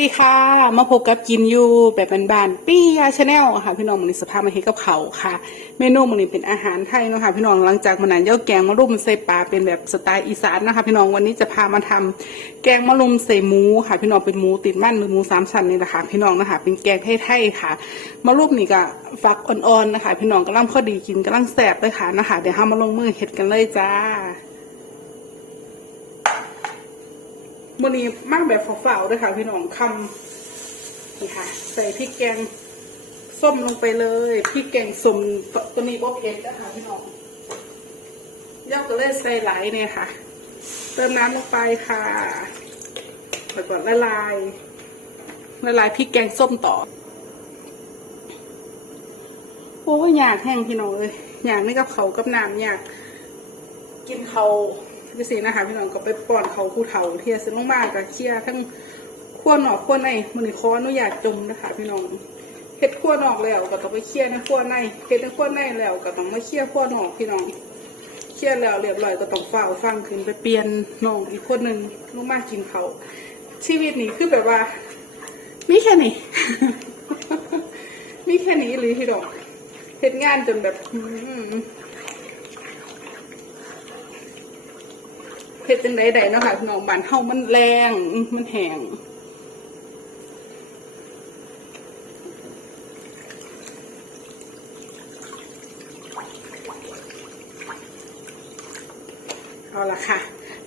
ดีค่ะ มาพบกับกินยูแบบบานๆปี้ยาชาแนลค่ะ พี่น้องมันนี้สภาพมาเฮ็ดกับเขาค่ะ เมนูมันนี้เป็นอาหารไทยเนาะค่ะพี่น้องหลังจากมันนั้นย่าแกงมะรุมใส่ปลาเป็นแบบสไตล์อีสานนะคะ พี่น้องวันนี้จะพามาทำแกงมะรุมใส่หมูค่ะ พี่น้องเป็นหมูติดมันหรือหมูสามชั้นนี่แหละค่ะพี่น้องนะคะเป็นแกงไทยๆค่ะมะรุมนี่ก็ฟักอ่อนๆนะคะ พี่น้องกำลังพอดีกินกำลังแซ่บเลยค่ะนะคะเดี๋ยวเรามาลงมือเฮ็ดกันเลยจ้า มื่อนี้มากแบบฝาวๆด้วยค่ะ พี่น้องคำนี่ค่ะ ใส่พริกแกงส้มลงไปเลยพริกแกงส้มตัวนี้บ๊อบเอ็ดนะคะพี่น้องย่าก็เลยใส่ไหลเนี่ยค่ะ เติมน้ำลงไปค่ะแล้วก็ละลายละลายพริกแกงส้มต่อ โอ้ยอยากแห้งพี่น้องเลยอยากนี่กับเขากับน้ำอยาก กินเขา พี่สีนะคะพี่น้องก็ไปป้อนเขาผู้เฒ่าเทียซึ่งลงมากกับเคี่ยทั้งขั้วหนอกขั้วในมันนี่ขออนุญาตจมนะคะพี่น้องเฮ็ดขั้วนอกแล้วก็ต้องไปเคี่ยในขั้วในเฮ็ดในขั้วในแล้วก็ต้องมาเคี่ยขั้วนอกพี่น้องเคี่ยแล้วเรียบร้อยก็ต้องฝ้าฟังขึ้นไปเปลี่ยนน้องอีกคนหนึ่งลงมากินเขาชีวิตนี้คือแบบว่ามีแค่นี้มีแค่นี้หรือพี่น้องเฮ็ดงานจนแบบอืม เฮ็ดจังไดๆเนาะค่ะพี่น้องบ้านเฮามันแรงมันแห้งเอาละค่ะ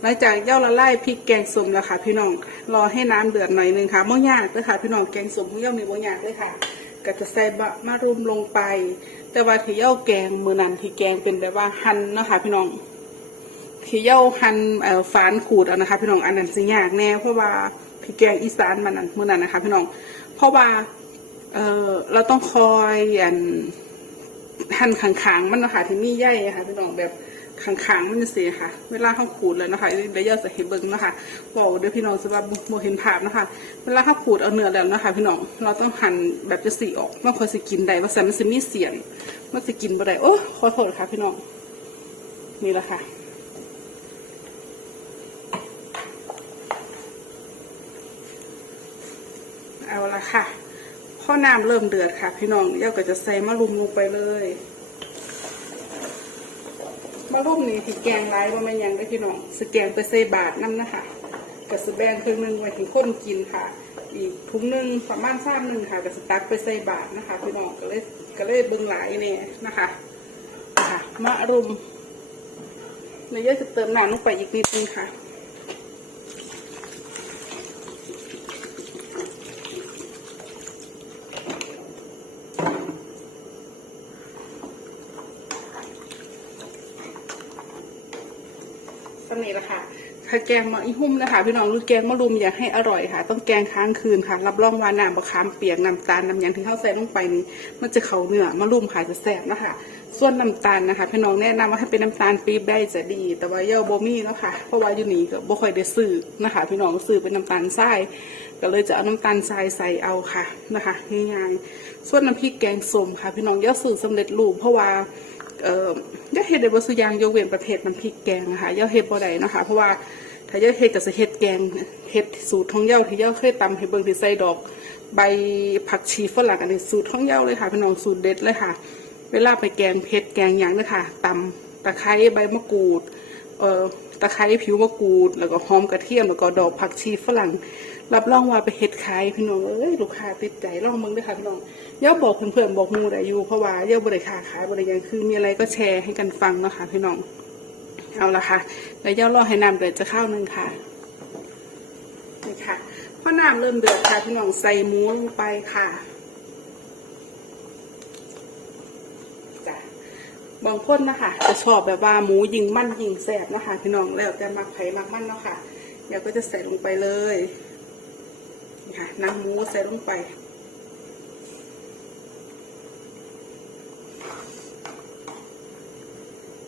หลังจากเย่าละลายพริกแกงส้มแล้วค่ะ พี่น้องรอให้น้ำเดือดหน่อยนึงค่ะบ่ยากเลยค่ะ พี่น้องแกงส้มของเย่านี่บ่ยากเลยค่ะ ก็จะใส่บะมะรุมลงไป แต่ว่าที่เย่าแกงมือนันที่แกงเป็นแบบว่าหั่นเนาะค่ะพี่น้อง ที่เย้าหั่นเอ่อฝานขูดเอานะคะพี่น้องอันนั้นสิยากแน่เพราะว่าพี่แกงอีสานมันนั้นมื้อนั้นนะคะพี่น้องเพราะว่าเอ่อเราต้องคอยอันหั่นขางๆมันนะคะที่มีใยอะค่ะพี่น้องแบบขางๆมันจะเสียค่ะ เวลาเขาขูดแล้วนะคะเดี๋ยวเย้าจะเห็นเบิ้งนะคะบอกเดี๋ยวพี่น้องจะว่าบ่เห็นภาพนะคะ เวลาเขาขูดเอาเนื้อแล้วนะคะ พี่น้องเราต้องหั่นแบบจะสีออกมันควรสิกินได้ว่าแต่มันสิมีเสียงมันสิกินบ่ได้โอ้ขอโทษค่ะ พี่น้องนี่แหละค่ะ เอาละค่ะพอน้ำเริ่มเดือดค่ะ พี่น้องเดี๋ยวก็จะใส่มะรุมลงไปเลยมะรุมนี่ที่แกงไรว่าไม่นยังได้พี่น้องสแกงไปใส่บาทน้ำนะคะกับสแบงครึ่งหนึ่งไว้ถึงคนกินค่ะ อีกถุงหนึ่งประมาณสามหนึ่งค่ะกับสตั๊กไปใส่บาทนะคะ พี่น้องก็เลยก็เลยเบิ่งหลายเนี่ยนะคะค่ะมะรุมในเยอะจะเติมน้ำลงไปอีกนิดนึงค่ะ สำนีละค่ะถ้าแกงมะอีหุ่มนะคะ พี่น้องหรือแกงมะรุมอยากให้อร่อยค่ะ ต้องแกงค้างคืนค่ะ รับรองว่าน้ำบะขามเปียกน้ำตาลน้ำยังที่เข้าใส่ลงไปนี้มันจะเขาเนื้อมะรุมค่ะจะแซ่บนะคะส่วนน้ำตาลนะคะ พี่น้องแนะนำว่าให้เป็นน้ำตาลปี๊บได้จะดี แต่ว่าเย่าโบมี่แล้วค่ะเพราะว่าอยู่นี่ก็บ่ค่อยได้ซื้อนะคะ พี่น้องซื้อเป็นน้ำตาลทรายก็เลยจะเอาน้ำตาลทรายใส่เอาค่ะนะคะง่ายๆส่วนน้ำพริกแกงส้มค่ะ พี่น้องเย่าซื้อสำเร็จรูปเพราะว่า เอ่อย่าเฮ็ดได้บ่สุอย่างยกเว้นประเภทน้ำพริกแกงนะคะย่าเฮ็ดบ่ได้นะคะเพราะว่าถ้าย่าเฮ็ดก็สิเฮ็ดแกงเฮ็ดสูตรของย่าที่ย่าเคยตำให้เบิ่งที่ใส่ดอก ใบผักชีฝรั่งอันนี้สูตรของย่าเลยค่ะพี่น้องสูตรเด็ดเลยค่ะ เวลาไปแกงเผ็ดแกงหยังเด้อค่ะตำตะไคร้ใบมะกรูด ตะไคร้ผิวมะกรูด แล้วก็หอมกระเทียมแล้วก็ดอกผักชีฝรั่ง รับรองว่าไปเฮ็ดขายพี่น้องเอ้ยลูกค้าติดใจลองมึงด้วยค่ะพี่น้องย่าบอกเพื่อนๆบอกมูได้อยู่เพราะว่าย่าบริค้าขายบริยังคือมีอะไรก็แชร์ให้กันฟังเนาะคะพี่น้องเอาละค่ะแล้วย่ารอให้น้ำเดือดจะเข้าวหนึงค่ะนี่ค่ะพอน้ำเริ่มเดือดค่ะพี่น้องใส่หมูลงไปค่ะ บางคนนะคะจะชอบแบบว่าหมูยิงมันยิงแสบนะคะพี่น้องแล้วแต่มักไผ่มักมันเนาะค่ะเดี๋ยวก็จะใส่ลงไปเลยนะค่ะน้ำหมูใส่ลงไป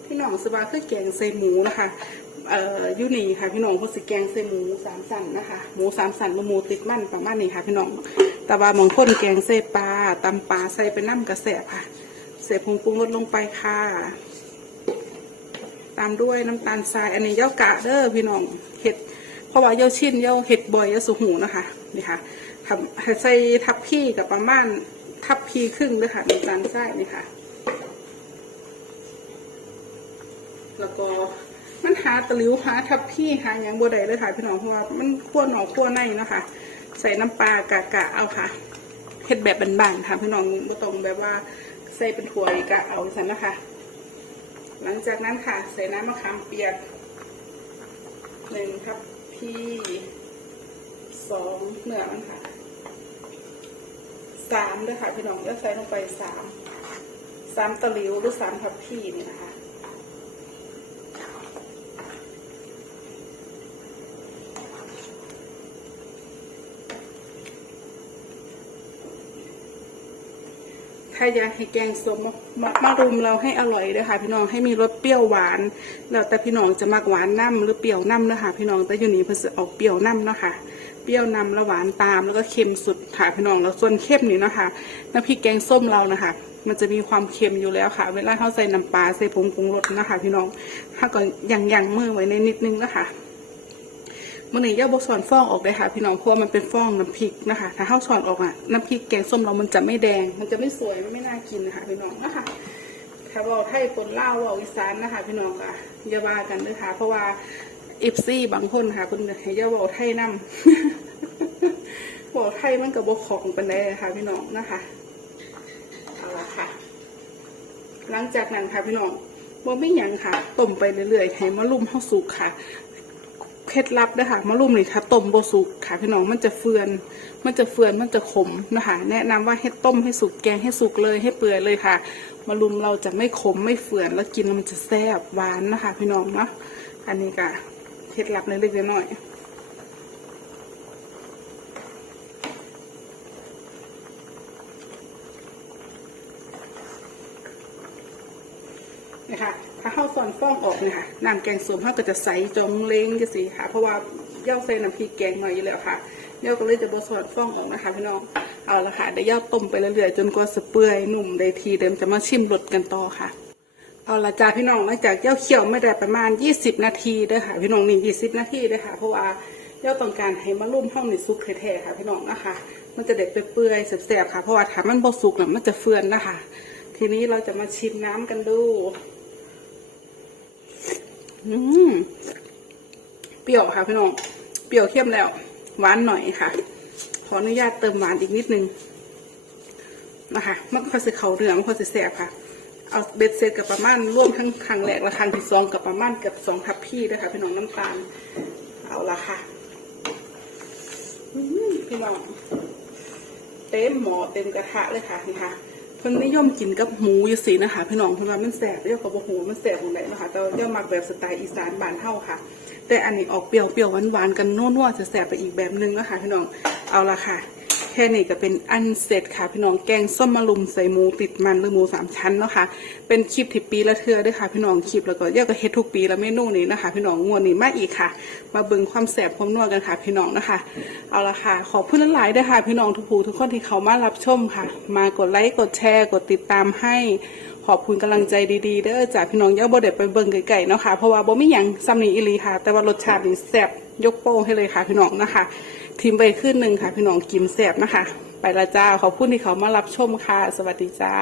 พี่น้องสบายคือแกงใส่หมูนะคะเอ่อยูนี่ค่ะพี่น้องเขาสิแกงใส่หมูสามสันนะคะ หมูสามสันหรือหมูติดมันประมาณนี้ค่ะพี่น้องแต่ว่าบางคนแกงใส่ปลาตำปลาใส่เป็นน้ำกระแสค่ะ เสร็จผงปรุงรสลงไปค่ะ ตามด้วยน้ำตาลทรายอันนี้เย้ากะเด้อพี่น้องเห็ดพราะว่าเย่าชิ้นเย่าเห็ดบ่อยเย่าสุหูนะคะนี่ค่ะทำใส่ทับพี่กับประมาณทับพีครึ่งด้วยค่ะน้ำตาลทรายนี่ค่ะ แล้วก็มันหาตะลิวหาทับพี่หาอย่างบัวใดเลยค่ะพี่น้องเพราะว่ามันขั้วหนอขั้วในนะคะใส่น้ำปลากะกะเอาค่ะเห็ดแบบบานๆค่ะพี่น้องไม่ต้องแบบว่า ใส่เป็นถั่วอีกะเอาสันนะคะ หลังจากนั้นค่ะใส่น้ำมะขามเปียกหนึ่งทับพี่สองเหนือมันค่ะสามด้วยค่ะพี่น้องแล้วใส่ลงไปสามสามตะหลิวหรือสามทับพี่นี่นะคะ ถ้าอยากให้แกงส้มมามารุมเราให้อร่อยเลยค่ะพี่น้องให้มีรสเปรี้ยวหวานแล้วแต่พี่น้องจะมักหวานน้ำหรือเปรี้ยวน้ำนะคะพี่น้องแต่อยู่นี้เพิ่นจะออกเปรี้ยวน้ำเนาะค่ะเปรี้ยวนำแล้วหวานตามแล้วก็เค็มสุดค่ะพี่น้องแล้วส่วนเค็มนี่นะคะน้ำพริกแกงส้มเรานะคะ มันจะมีความเค็มอยู่แล้วค่ะ เวลาเขาใส่น้ำปลาใส่ผงปรุงรสนะคะ พี่น้องถ้าก่อนยังยังมือไว้ในนิดนึงนะคะ มื่อนี้ย่าบกสอนฟองออกเลยค่ะพี่น้องเพราะมันเป็นฟองน้ำพริกนะคะ ถ้าเข้าสอนออกอะน้ำพริกแกงส้มเรามันจะไม่แดง มันจะไม่สวยมันไม่น่ากินนะคะพี่น้องนะคะถ้าบอกไทยคนเล่าวบอกอีสานนะคะ พี่น้องค่ะอย่าว่ากันเลยค่ะ เพราะว่าเอฟซีบางคนค่ะคุณให้ย่าบอกไทยนํบอกไทยมันกับบกของเป็นได้ค่ะ พี่น้องนะคะเอาละค่ะ หลังจากนั้นค่ะพี่น้องบ่ไม่ยังค่ะต้มไปเรื่อยๆให้มะลุ่มเข้าสุกค่ะ ล็ดลับนะคะมะรุมนี่ถ้าต้มโบสุกค่ะพี่น้องมันจะเฟือน มันจะเฟือนมันจะขมนะคะ แนะนำว่าให้ต้มให้สุกแกงให้สุกเลยให้เปื่อยเลยค่ะมะรุมเราจะไม่ขมไม่เฟือนแล้วกินมันจะแซ่บหวานนะคะ พี่น้องเนาะอันนี้ก็เคล็ดลับเล็กๆน้อยๆนะคะ ถ้าเข้อนฟองออกนี่ยค่ะน้ำแกงส้มเขาก็จะใสจงเล้งจะสิค่ะ เพราะว่าเย่าใส่น้ำพริกแกงหน่อยอยู่แล้วค่ะเย่าก็เลยจะบซอนฟองออกนะคะพี่น้องเอาละค่ะเดี๋ยวเย่าต้มไปเรื่อยๆจนกว่าสเปื่อยหนุ่มได้ทีเดิมจะมาชิมรสกันต่อค่ะเอาละจ้าพี่น้องหลังจากเย่าเคี่ยวไม่ได้ประมาณ 20 นาทีเด้อค่ะพี่น้องนี่20 นาทีเด้อค่ะ เพราะว่าเย่าต้องการให้มาลุ่มห้องในซุปแท้ๆค่ะพี่น้องนะคะ มันจะเด็ดเปื่อยๆแสบๆค่ะเพราะว่าถ้ามันบ่สุกน่ะมันจะเฟือนนะคะ ทีนี้เราจะมาชิมน้ำกันดู อืมเปรี้ยวค่ะพี่น้อง เปรี้ยวเข้มแล้ว หวานหน่อยค่ะ ขออนุญาตเติมหวานอีกนิดนึงนะคะ มันค่อยจะเขาเรือมันค่อยจะแสบค่ะ เอาเบ็ดเซตกับประมาณร่วมทั้งครั้งแรกและครั้งที่สองกับประมาณกับสองทับพี่ด้วยค่ะพี่น้องน้ำตาล เอาละค่ะพี่น้องเต็มหมอเต็มกระทะเลยค่ะนี่ค่ะ พิ่นนิยมกินกับหมูอยู่สินะคะพี่น้องเพราะว่ามันแสบเรียกว่าบ่หูมันแสบตรงไหนนะคะแต่ย่อมักแบบสไตล์อีสานบ้านเฮาค่ะ แต่อันนี้ออกเปรี้ยวเปรี้ยวหวานหวานๆกันนัวๆจะแสบไปอีกแบบนึงนะคะพี่น้องเอาละค่ะ ค่นี้ก็เป็นอันเสร็จค่ะพี่น้องแกงส้มมะลุมใส่หมูติดมันหรือหมูสามชั้นเนาะค่ะเป็นคลิปที่ปีละเทือด้วยค่ะพี่น้องคลิปแล้วก็เยอะก็เฮ็ดทุกปีละเมนูนี้นะคะ พี่น้องงวดนี้มาอีกค่ะ มาเบิ่งความแสบความนัวกันค่ะ พี่น้องนะคะเอาละค่ะ ขอบคุณหลายๆด้วยค่ะ พี่น้องทุกผู้ทุกคนที่เขามารับชมค่ะ มากดไลค์กดแชร์กดติดตามให้ขอบคุณกำลังใจดีๆเด้อจากพี่น้องเย่าบ่ได้ไปเบิ่งไก่ๆเนาะค่ะเพราะว่าบ่มีหยังซ้ำนี้อีลีค่ะ แต่ว่ารสชาตินี่แซ่บยกโป้งให้เลยค่ะพี่น้องนะคะ ทีมไปขึ้นหนึ่งค่ะ พี่น้องกิมแสบนะคะ ไปละจ้าขอบคุณที่เขามารับชมค่ะ สวัสดีจ้า